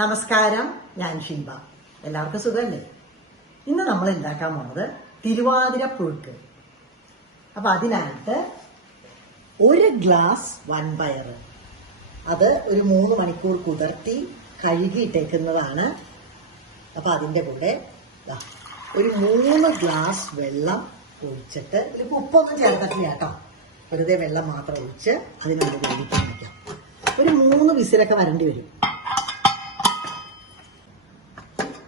നമസ്കാരം ഞാൻ ഷീബ. എല്ലാവർക്കും സുഖമല്ലേ? ഇന്ന് നമ്മൾ ഉണ്ടാക്കാൻ പോണത് തിരുവാതിര പുഴുക്ക്. അപ്പൊ അതിനകത്ത് ഒരു ഗ്ലാസ് വൻപയർ അത് ഒരു മൂന്ന് മണിക്കൂർ കുതിർത്തി കഴുകിയിട്ടേക്കുന്നതാണ്. അപ്പൊ അതിന്റെ കൂടെ ഒരു മൂന്ന് ഗ്ലാസ് വെള്ളം ഒഴിച്ചിട്ട് ഒരു ഉപ്പൊന്നും ചേർത്തിട്ടില്ല കേട്ടോ. വെറുതെ വെള്ളം മാത്രം ഒഴിച്ച് അതിനകത്ത് വേവിക്കാൻ ഒരു മൂന്ന് വിസിലൊക്കെ വരേണ്ടി വരും.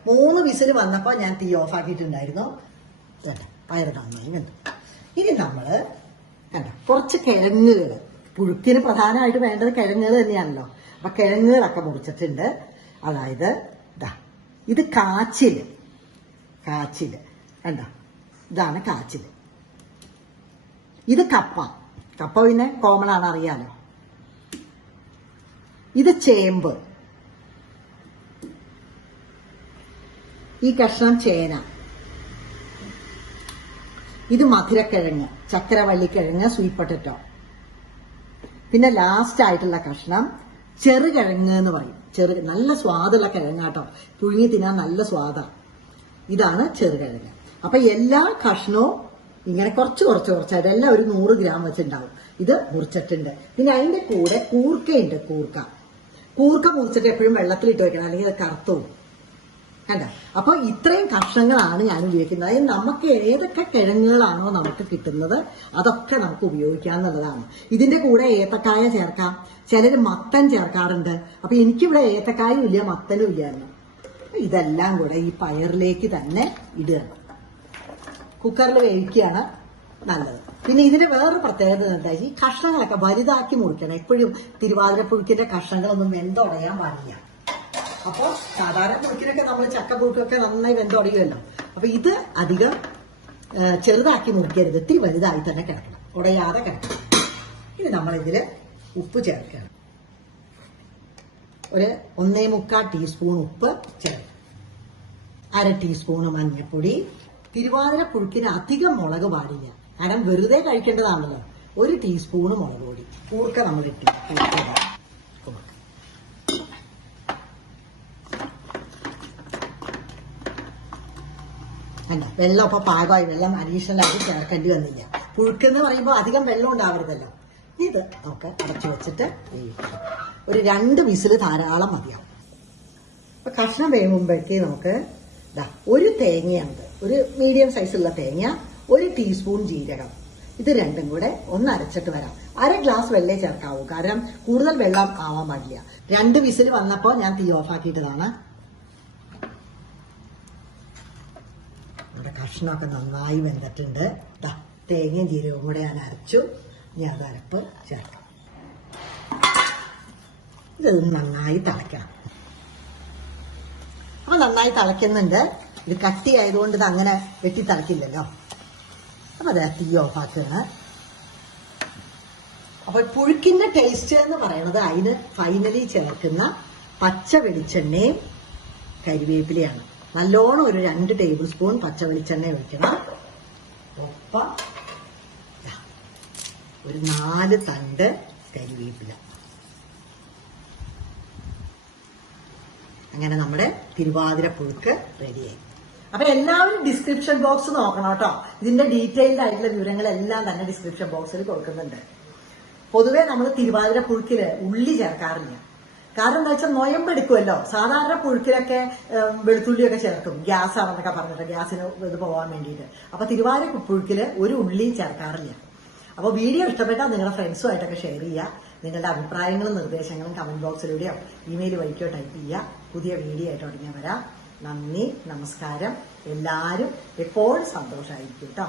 മൂന്ന് വിസിൽ വന്നപ്പോൾ ഞാൻ തീ ഓഫ് ആക്കിയിട്ടുണ്ടായിരുന്നു. പയർ നന്നായി ഇനി കണ്ട കുറച്ച് കിഴങ്ങുകൾ പുഴുക്കിന് പ്രധാനമായിട്ട് വേണ്ടത് കിഴങ്ങുകൾ തന്നെയാണല്ലോ. അപ്പൊ കിഴങ്ങുകളൊക്കെ മുറിച്ചിട്ടുണ്ട്. അതായത് ഇതാ ഇത് കാച്ചിൽ. കാച്ചിൽ. കണ്ട ഇതാണ് കാച്ചിൽ. ഇത് കപ്പ. കപ്പ പിന്നെ കോമൺ ആണ് അറിയാലോ. ഇത് ചേമ്പ്. ഈ കഷ്ണം ചേന. ഇത് മധുരക്കിഴങ്ങ് ചക്കരവള്ളിക്കിഴങ്ങ് സ്വീറ്റ് പൊട്ടറ്റോ പിന്നെ ലാസ്റ്റ് ആയിട്ടുള്ള കഷ്ണം ചെറുകിഴങ്ങ് എന്ന് പറയും. ചെറു നല്ല സ്വാദുള്ള കിഴങ്ങാട്ടോ പുഴുങ്ങി തിന്നാൻ നല്ല സ്വാദാണ് ഇതാണ് ചെറുകിഴങ്ങ്. അപ്പൊ എല്ലാ കഷ്ണവും ഇങ്ങനെ കുറച്ച് കുറച്ച് കുറച്ച് അതെല്ലാം ഒരു നൂറ് ഗ്രാം വെച്ചിട്ടുണ്ടാവും. ഇത് മുറിച്ചിട്ടുണ്ട്. പിന്നെ അതിന്റെ കൂടെ കൂർക്കയുണ്ട് കൂർക്ക. കൂർക്ക മുറിച്ചിട്ട് എപ്പോഴും വെള്ളത്തിലിട്ട് വെക്കണം അല്ലെങ്കിൽ അത് കറുത്തു കണ്ട അപ്പൊ ഇത്രയും കഷ്ണങ്ങളാണ് ഞാൻ ഉപയോഗിക്കുന്നത്. അതായത് നമുക്ക് ഏതൊക്കെ കിഴങ്ങുകളാണോ നമുക്ക് കിട്ടുന്നത് അതൊക്കെ നമുക്ക് ഉപയോഗിക്കാന്നുള്ളതാണ് ഇതിന്റെ കൂടെ ഏത്തക്കായ ചേർക്കാം. ചിലർ മത്തൻ ചേർക്കാറുണ്ട്. അപ്പൊ എനിക്കിവിടെ ഏത്തക്കായും ഇല്ല മത്തനും ഇല്ലായിരുന്നു ഇതെല്ലാം കൂടെ ഈ പയറിലേക്ക് തന്നെ ഇടുക. കുക്കറിൽ വേവിക്കുകയാണ് നല്ലത്. പിന്നെ ഇതിന്റെ വേറൊരു പ്രത്യേകത എന്താ ഈ കഷ്ണങ്ങളൊക്കെ വലുതാക്കി മുറിക്കണം. എപ്പോഴും തിരുവാതിരപ്പുഴുക്കിന്റെ കഷ്ണങ്ങളൊന്നും വെന്തുടയാൻ പാടില്ല. അപ്പൊ സാധാരണ മുറുക്കിനൊക്കെ നമ്മൾ ചക്ക മുറുക്കൊക്കെ നന്നായി വെന്തുടയുമല്ലോ അപ്പൊ ഇത് അധികം ചെറുതാക്കി മുറിക്കരുത്. ഇത്തിരി വലുതായി തന്നെ കിടക്കണം. ഉടയാതെ കിടക്കണം. ഇനി നമ്മളിതിൽ ഉപ്പ് ചേർക്കണം. ഒരു ഒന്നേ മുക്കാൽ ടീസ്പൂൺ ഉപ്പ് ചേർക്കണം. അര ടീസ്പൂൺ മഞ്ഞൾപ്പൊടി തിരുവാതിര പുഴുക്കിന് അധികം മുളക് പാടില്ല. കാരണം വെറുതെ കഴിക്കേണ്ടതാണല്ലോ. ഒരു ടീസ്പൂൺ മുളക് പൊടി. കൂർക്ക നമ്മൾ ഇട്ടു കൂർക്ക ഇടാം. കൂർക്ക. അല്ല വെള്ളം ഇപ്പൊ പാകമായി വെള്ളം അഡീഷണൽ ആയിട്ട് ചേർക്കേണ്ടി വന്നില്ല. പുഴുക്ക് എന്ന് പറയുമ്പോൾ അധികം വെള്ളം ഉണ്ടാവരുതല്ലോ. ഇത് നമുക്ക് അടച്ചു വെച്ചിട്ട് ഒരു രണ്ട് വിസിൽ ധാരാളം മതിയാവും. അപ്പൊ കഷ്ണം വേവുമ്പോഴേക്ക് നമുക്ക് ഇതാ ഒരു തേങ്ങയാണിത് ഒരു മീഡിയം സൈസുള്ള തേങ്ങ ഒരു ടീസ്പൂൺ ജീരകം. ഇത് രണ്ടും കൂടെ ഒന്ന് അരച്ചിട്ട് വരാം. അര ഗ്ലാസ് വെള്ളേ ചേർക്കാവൂ. കാരണം കൂടുതൽ വെള്ളം ആവാൻ പാടില്ല. രണ്ട് വിസിൽ വന്നപ്പോൾ ഞാൻ തീ ഓഫ് ആക്കിയിട്ടതാണ് നമ്മുടെ കഷ്ണമൊക്കെ നന്നായി വെന്തിട്ടുണ്ട്. ഇതാ തേങ്ങയും ജീരകവും കൂടെ ഞാൻ അരച്ചു. ഇനി അത് അരപ്പ് ചേർക്കാം. ഇത് നന്നായി തിളയ്ക്കണം. അപ്പൊ നന്നായി തിളയ്ക്കുന്നുണ്ട്. ഇത് കട്ടി ആയതുകൊണ്ട് ഇത് അങ്ങനെ വെട്ടി തിളക്കില്ലല്ലോ അപ്പൊ അതാ തീ ഓഫാക്കുകയാണ് അപ്പോൾ പുഴുക്കിന്റെ ടേസ്റ്റ് എന്ന് പറയുന്നത് അതിന് ഫൈനലി ചേർക്കുന്ന പച്ച വെളിച്ചെണ്ണയും കരിവേപ്പിലയാണ്. നല്ലോണം ഒരു രണ്ട് ടേബിൾ സ്പൂൺ പച്ച വെളിച്ചെണ്ണ ഒഴിക്കണം. ഒപ്പം ഒരു നാല് തണ്ട് കരിവേപ്പില. അങ്ങനെ നമ്മുടെ തിരുവാതിര പുഴുക്ക് റെഡിയായി അപ്പൊ എല്ലാവരും ഡിസ്ക്രിപ്ഷൻ ബോക്സ് നോക്കണം കേട്ടോ. ഇതിന്റെ ഡീറ്റെയിൽഡ് ആയിട്ടുള്ള വിവരങ്ങളെല്ലാം തന്നെ ഡിസ്ക്രിപ്ഷൻ ബോക്സിൽ കൊടുക്കുന്നുണ്ട്. പൊതുവെ നമ്മൾ തിരുവാതിര പുഴുക്കിൽ ഉള്ളി ചേർക്കാറില്ല. കാരണം എന്താ വെച്ചാൽ നൊയമ്പെടുക്കുമല്ലോ. സാധാരണ പുഴുക്കിലൊക്കെ വെളുത്തുള്ളിയൊക്കെ ചേർക്കും. ഗ്യാസ് ആണെന്നൊക്കെ പറഞ്ഞിട്ട് ഗ്യാസിന് ഇത് പോകാൻ വേണ്ടിയിട്ട്. അപ്പൊ തിരുവാതിര പുഴുക്കിൽ ഒരു ഉള്ളിയും ചേർക്കാറില്ല. അപ്പോൾ വീഡിയോ ഇഷ്ടപ്പെട്ടാൽ നിങ്ങളുടെ ഫ്രണ്ട്സുമായിട്ടൊക്കെ ഷെയർ ചെയ്യുക. നിങ്ങളുടെ അഭിപ്രായങ്ങളും നിർദ്ദേശങ്ങളും കമന്റ് ബോക്സിലൂടെയോ ഇമെയിൽ വഴിക്കോ ടൈപ്പ് ചെയ്യുക. പുതിയ വീഡിയോ ആയിട്ട് ഉടനെ വരാം. നന്ദി നമസ്കാരം. എല്ലാവരും എപ്പോഴും സന്തോഷമായിരിക്കും കേട്ടോ.